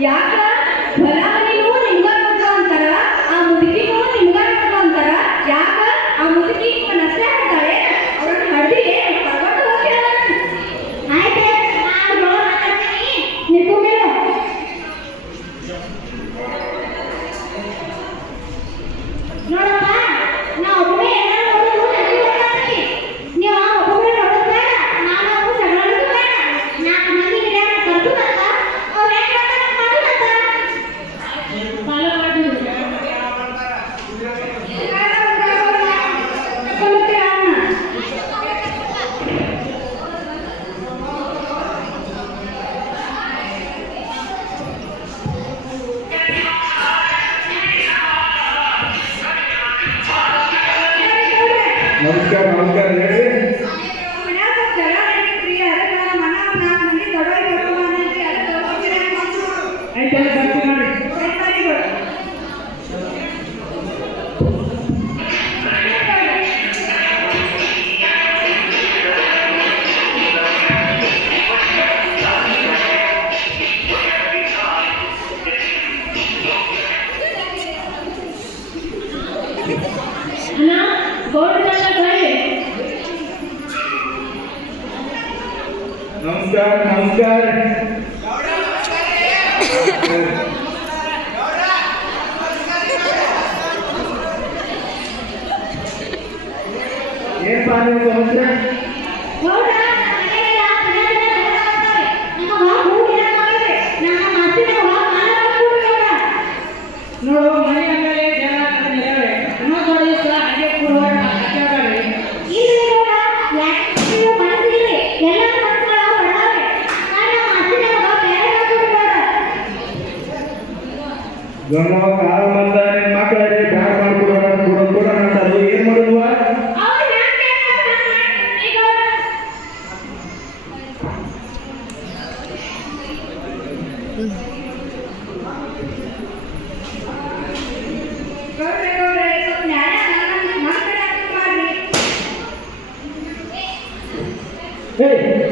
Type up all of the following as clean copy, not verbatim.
ಯಾಕ ಬಲಾವಣಿಗೂ ನಿಮ್ಗಾಡ್ಬೇಕು ಅಂತಾರ, ಆ ಮುದುಕಿಗೂ ನಿಮ್ಗಾಡ್ಬೇಕು ಅಂತಾರ. ಯಾಕ ಆ ಮುದುಕಿ ನಷ್ಟೇ ಆಗ್ತಾಳೆ, ಅವ್ರನ್ನ ಹಡ್ದಿಗೆ ಕರ್ಕೊಂಡು ಹೋಗ್ತೀರ. ಆಯ್ತು, ನಾನು ಮಾತಾಡ್ತೀನಿ, ನಿಂತ್ಕೊಂಡ್ಬಿಡು. ನೋಡಪ್ಪ, ನಾ ಒಬ್ಬನೇ ಎಲ್ಲರೂ ನೋಡೋದು ನಡ್ಕೊಂಡ್ಬರ್ತೀನಿ. ನೀವು ಒಬ್ಬೊಬ್ಬರೇ ನೋಡೋದು ಬೇಡ, ನಾನು ಒಬ್ಬರು ಜಗಳಾಡೋದು ಬೇಡ. 4 ಮಂದಿ ಹಿರಿಯರನ್ನ ಕರ್ದು ಬಂದ ಅವ್ರು ಹೆಂಗ್ ಮಾಡ್ತಾರೆ ಮಾಡೋದಂತ ಫಾಲೋ ಮಾಡ್ತೀವಿ. ನಮಸ್ಕಾರ ನಮಸ್ಕಾರ ಹೇಳಿ. ಆಯ್ತಲ್ಲ ಬರ್ತೀನಿ ನೋಡಿ. ನಮಸ್ಕಾರ ನಮಸ್ಕಾರ. ಏನ್ ಪಾನಿ ಸಮಸ್ಯೆ? ನೋಡು ಮನೆ ಅಂಗಡಿ ಜನ ಇನ್ನೊಂದು ಹಾಗೆ ಕೂಡ ಗಂಡ ಕಾಲ ಬಂದ ನಿನ್ನ ಮಕ್ಕಳಿಗೆ ಬ್ಯಾಗ್ ಮಾಡ್ಕೊಡೋಣ ಕೂಡ ಅಂತಾರೆ. ಏನ್ ಮಾಡುವ?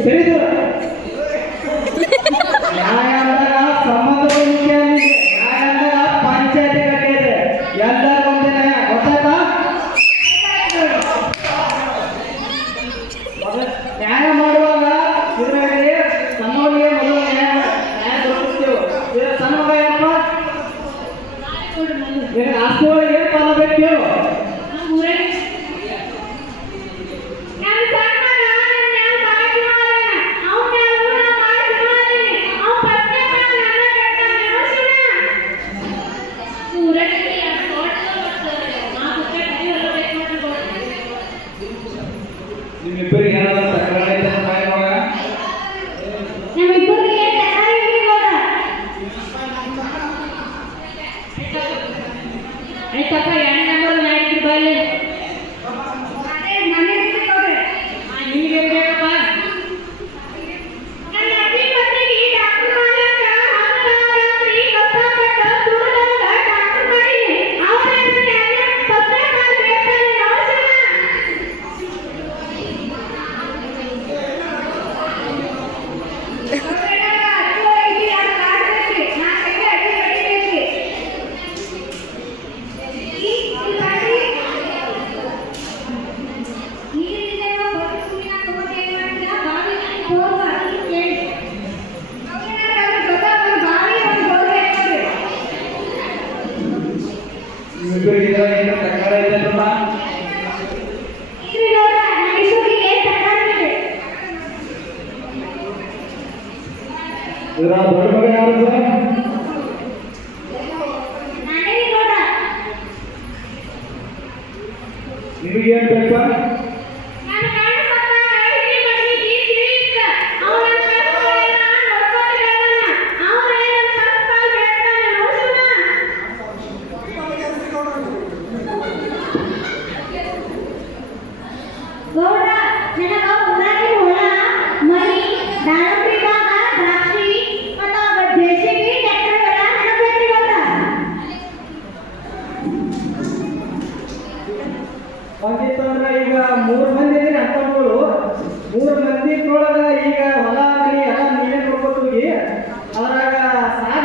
ಸರಿ ಸಂಬಂಧ ಪಂಚಾಯತಿ ಕಟ್ಟಿದೆ ಎಲ್ಲರೂ ಒಂದೇ ಗೊತ್ತಾಯ್ತಾ? ನ್ಯಾಯ ಮಾಡುವಾಗ ಇದರಲ್ಲಿ ಸಣ್ಣವರಿಗೆ ಮೊದಲು ನ್ಯಾಯ ದೊರಕಿಸ್ತೇವೆ. ಸಣ್ಣ ಮಗ ಏನಪ್ಪ ಆಸ್ತಿ ಒಳಗೆ ಏನು ಪಾಲ ಬೇಕು? ನಿಮ್ಮಿಬ್ಬರಿಗೆ ಏನಾದ್ರು ತಕರಾರು ಐತೆ ಬಾಯಿ ಮಗ? ನಮ್ಮಿಬ್ಬರಿಗೆ ತಕರಾರು ಇಲ್ಲ. ಆಯ್ತಪ್ಪ, ಎರಡು ನಂಬರ್ ನಾಯ್ತು ಬಾಯಿ. ನಿಮಗೆ ಬೇಕಪ್ಪ? ನಿಮ್ಮಿಬ್ಬರಿಗೆ ಏನು ತಕರಾರು ಐತಲ್ವಾ? ಇದರ ದೊಡ್ಡ ಮಗ ಯಾರು? ನಿಮಗೇನು ಬೇಕಾ? ಈಗ 3 ಮಂದಿ ಅಕ್ಕಗಳು 3 ಮಂದಿ ಈಗ ಹೊಲ ಮನೆ ಎಲ್ಲ ನೀವೇ ನೋಡ್ಕೊತೀವಿ. ಅದ್ರಾಗ ಸಾಲ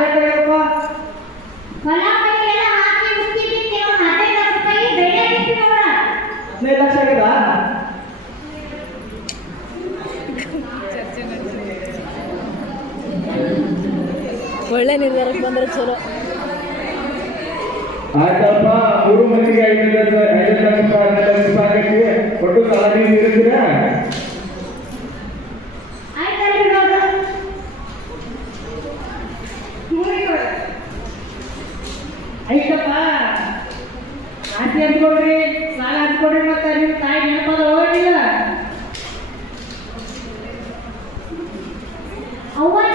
ಒಳ್ಳೆ ನಿರ್ಧಾರಕ್ಕೆ ಬಂದ್ರೆ ಚಲೋ. ಆಯ್ತಪ್ಪ, 3 ಮಂದಿಗೆ 5 ಲಕ್ಷ ಆಗೈತಿ. ಒಟ್ಟು ಸಾಲ ನೀವು ಇರ್ತೀರಾ? ಆಯ್ತಲ್ಲ ಬಿಡೋದು. ಐತಪ್ಪ, ಆಸ್ತಿ ಹಂಚ್ಕೊಡ್ರಿ, ಸಾಲ ಹಂಚ್ಕೊಡ್ರಿ, ಮತ್ತೆ ನಿಮ್ಮ ತಾಯಿ ನೆನಪದ ಹೋಗಿಲ್ಲ. ಅವ್ವನ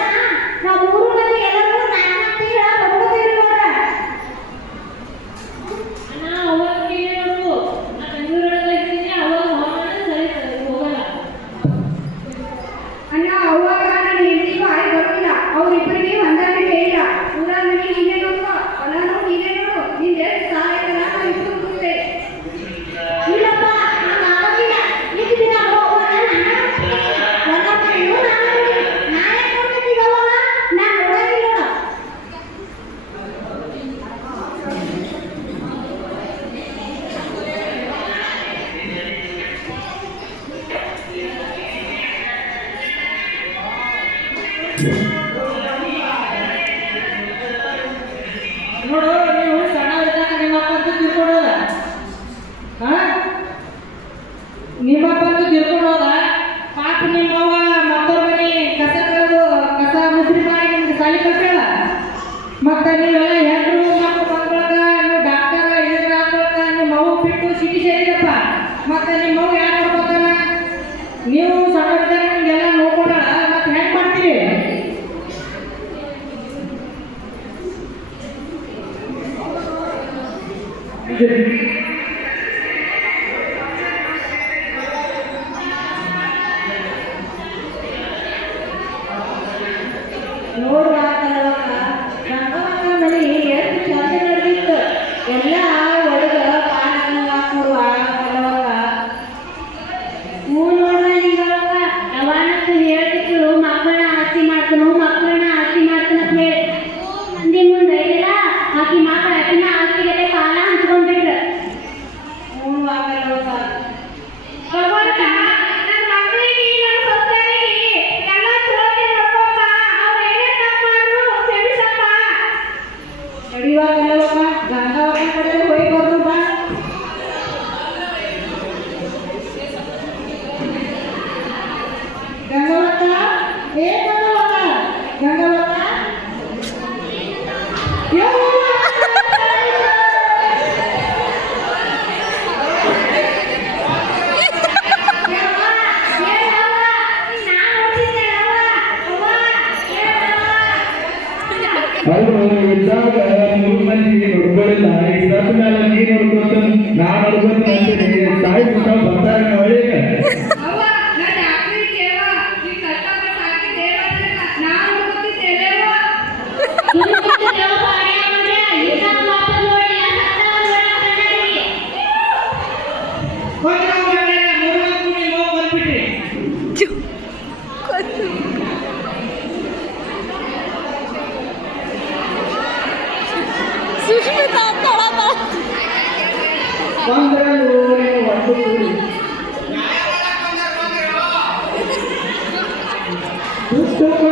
ನಾವು 3 ಮಂದಿ ಎಲ್ಲರೂ 4 ತಿಂಗಳ ಬದುಕುತ್ತೀವಿ ನೋಡ್ರ. ಅಣ್ಣ ಅವಾಗ ನೋಡು, ನಾ ಬೆಂಗಳೂರೊಳಗೆ ಇದ್ದೀನಿ, ಅವಾಗ ಹವಾಮಾನ ಸರಿ ಹೋಗಲ್ಲ. ಅಣ್ಣ ಅವಾಗ ನನ್ನ ಹೆಂಡತಿಗೂ ಆಯ್ ಬರೋದಿಲ್ಲ. ಅವ್ರಿಬ್ಬರಿಗೆ ಹೊಂದಾಣಿಕೆ ಇಲ್ಲ. ಊರಾಗ ಮನೆ ನೀನೇ ನೋಡ್ಕೊ, ಹೊಲನೂ ನೀನೇ ನೋಡು. ನಿಂದ ಎಷ್ಟು ಸಾಲ ಐತಲ್ಲ ನಾವು ಇಬ್ಬರು ಕೂಡ್ತೇವೆ. ಇಲ್ಲಪ್ಪ, ನಾನು ಆಗೋದಿಲ್ಲ. ಇಷ್ಟು ದಿನ ಅವ್ವನ ನಾನು ಹೊಲ ಮನೆಯೂ ನಾನೇ ನೋಡ್ಕೊತೀವಿ. ಅವ್ವನ ನಾನು ನೋಡಂಗಿಲ್ಲ ನೋಡು. ನೋಡು, ನೀವು ಸಣ್ಣ ಇದ್ದಾಗ ನಿಮ್ಮ ಅಪ್ಪ ಅಂತ ತಿಳ್ಕೊಂಡೋದ. ನಿಮ್ಮ ಅಪ್ಪ ಅಂತ ತಿಳ್ಕೊಂಡೋದ. ಪಾಪ ನಿಮ್ಮವ್ವ ಮತ್ತೊಬ್ಬ ಮನೆ ಕಸ ಮುಸ್ರಿ ಮಾಡಿ ನಿಮ್ಗೆ ಸಾಲಿ ಕಟ್ಟಾಳ. ಮತ್ತೆ ನೀವೆಲ್ಲ ಹೆಣ್ಣು ಮಕ್ಕಳು ಬಂದ್ರೊಳಗ ನೀವು ಡಾಕ್ಟರ್ ಇಂಜಿನಿಯರ್ ಆಗ್ರೊಳಗ ನಿಮ್ಮ ಅವ್ವ ಬಿಟ್ಟು ಸಿಟಿ ಸೇರಿದಪ್ಪ. ಮತ್ತೆ ನಿಮ್ಮ ಅವ್ವ ಯಾರು ನೋಡ್ಕೊತಾರ? ನೀವು ಸಣ್ಣ ಇದ್ದಾಗ ನಿಮ್ಗೆಲ್ಲ ನೋಡ್ಕೊಂಡಾಳ. ಮತ್ತೆ ಹೆಂಗೆ ಮಾಡ್ತೀರಿ? ನೋಡುವ ರಂಗಮ್ಮನ ಮನೆ ಎಷ್ಟು ಚಂದ ನಡೆದಿತ್ತು. ಎಲ್ಲ ಒಳಗ ಪಾನ ಹಾಕುವ ಕಲವಕ್ಕ. ಹ್ಞೂ ನೋಡ್ರ ನಿಂಗಳಕ್ಕ ಯಾವಾನಂತ ಹೇಳ್ತಿದ್ರು, ಮಕ್ಕಳನ್ನ ಆಸ್ತಿ ಮಾಡ್ತಾನು, ಮಕ್ಕಳನ್ನ ಆಸ್ತಿ ಮಾಡ್ತಾನ ಅಂತ ಹೇಳಿ. ಮಂದಿ ಮುಂದೆ ಐತಿಲ್ಲ, ಆಕಿ ಮಕ್ಕಳ ಆಕಿನ ಆಸ್ತಿಗೆಲ್ಲ ಪಾಲ ಹಂಚ್ಕೊಂಡ್ಬಿಟ್ರು. ಹ್ಞೂ ಆಗಲ್ಲವಕ್ಕ. ನಡಿವಾಗಲ್ಲವಕ್ಕ, ಗಂಗಾವಕ್ಕ ಕಡೆ ಹೋಗಿ ಬರ್ರು ಬಾ. ಗಂಗಾವಕ್ಕ, ಏ ಗಂಗಾವಕ್ಕ, ಗಂಗಾವಕ್ಕ ಅದು ಇದ್ದಾಗ 3 ಮಂದಿ ನೋಡ್ಕೊಳ್ಳಿಲ್ಲ. ಈ ಸತ್ತ ಮೇಲೆ ನೀ ನೋಡ್ಕೊತ ನಾ ನೋಡ್ಕೊತ ಅಂತೀನಿ. ತಾಯಿ ಪುಟ್ಟ ಬರ್ತಾರೆ ಒಳ್ಳೆಯ ಅವ್ವ, ನಾನು ಡಾಕ್ಟ್ರಿಗೆ ಕೇಳುವ, ನೀ ಕಷ್ಟಪಟ್ಟು ಹಾಕಿದ್ದೇವ ನಾನು ನೋಡ್ಕೊತಿದ್ದೇವ. ದುಡ್ಡು ದೇವ ಪಾಡ್ಯ ಮಾಡ್ಯ, ಈಗ ಮಾತು ನೋಡಿ ಸುಷ್ಮಿತಾ ತಳದ ಬಂದ್ರೆ ನೋಡಿ ಒಂದು ದುಡ್ಡು